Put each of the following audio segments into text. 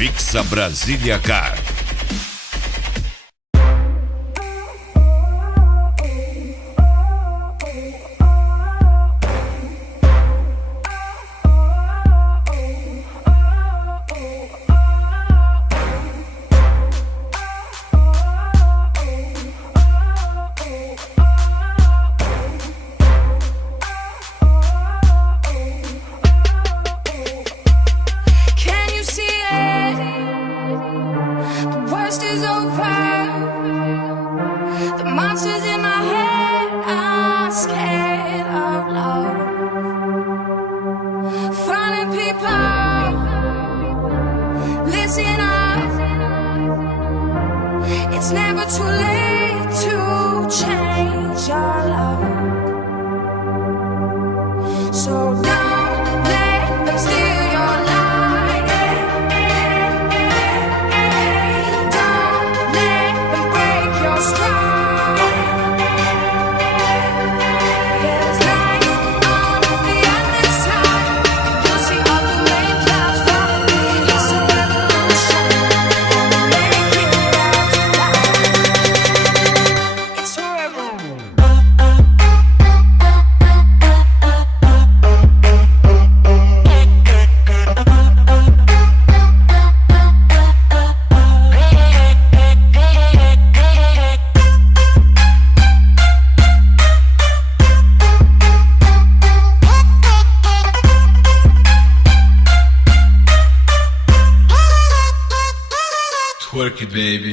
Fixa Brasília Car. Work it, baby.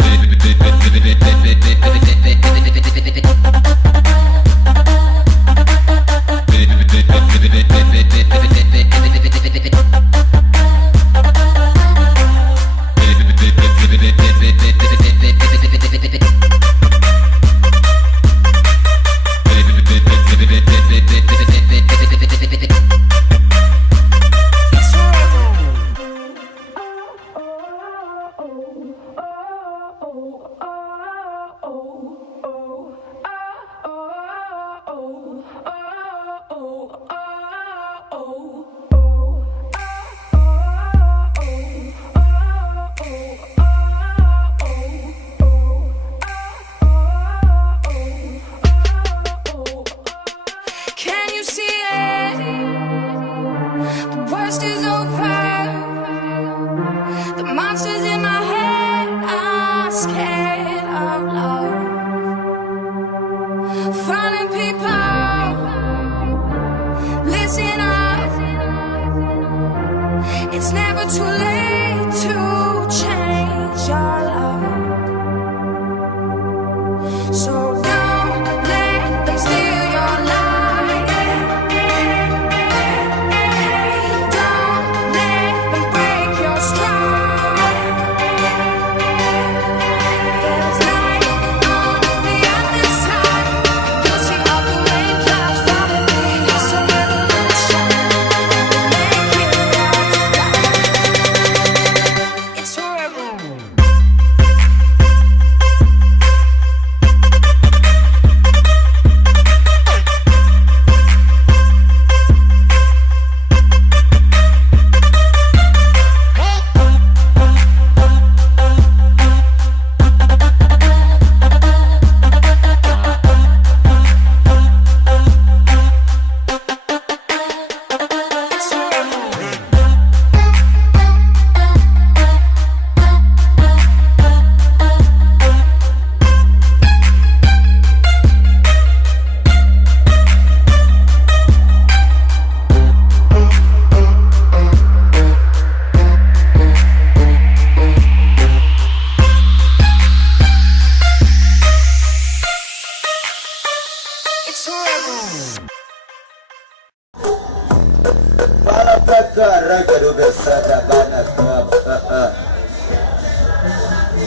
Fala pra caraca do Bessa trabalho na toba.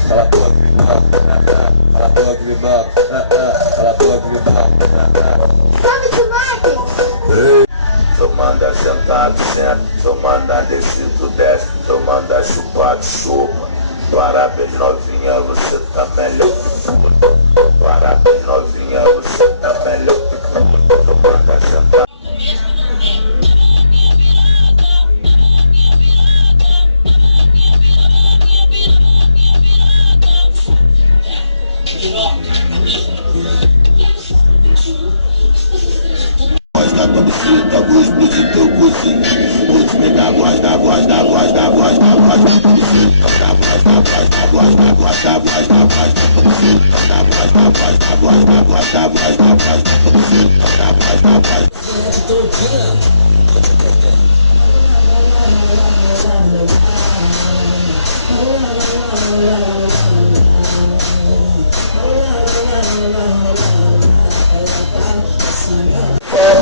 Fala pouco me bota, fala pouco me bota, fala pouco me bota. Sobe de Mike! Se eu mandar sentado, senta. Se eu mandar descer, tu desce. Se eu mandar chupar, tu chupa. Parabéns novinha, você tá melhor que tudo. Parabéns novinha, você tá melhor que tudo. Se eu mandar sentado.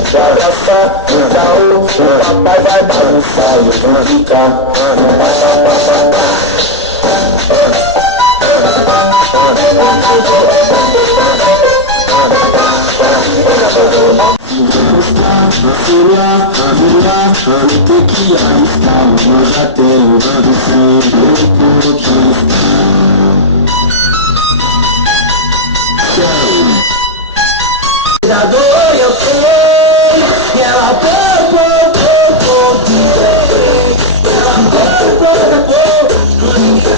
Abraçar, então o papai vai balançar e eu vou ficar. Tem que arriscar, eu já tenho cuidador eu tenho, e ela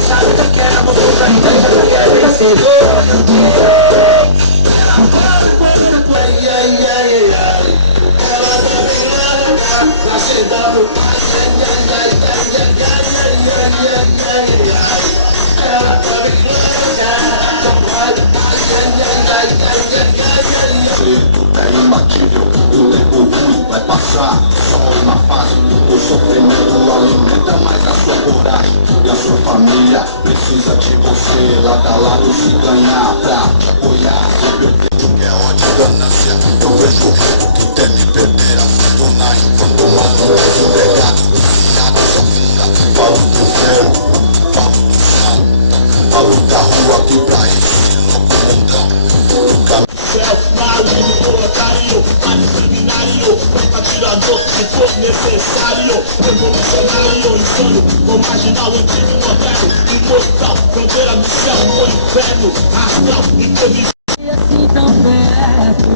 sabe que eu quero, você pra mim, eu quero que você é imbatível, o tempo ruim vai passar, só uma fase, o sofrimento alimenta mais a sua coragem, e a sua família precisa de você, lado a lado se ganhar, pra te apoiar, sempre eu vejo que é ódio e ganância, eu vejo o risco que teme perder a fortuna, enquanto o mano desempregado, viciado, se afunda, falo do inferno, falo do chão, falo da rua que pra esse louco mundão. Maligno, otário, seminário, atirador, se for necessário, revolucionário, insano, ou marginal, antigo, moderno, imortal, fronteira do céu, o inferno, astral, imprevisível. E assim tão perto,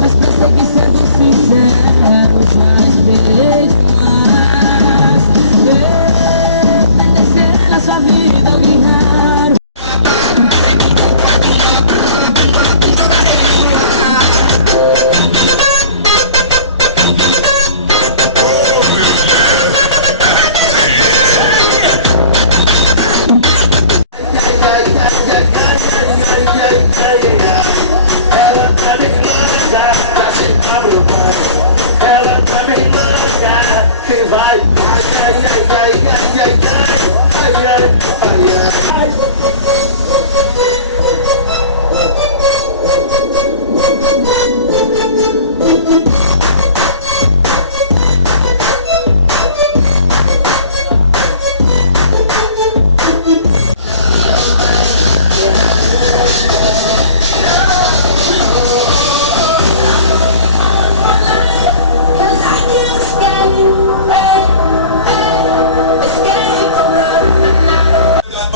mas pra seguir sendo sincero, já esperei demais. Descer na sua vida alguém raro.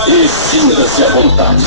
E sinta-se à vontade.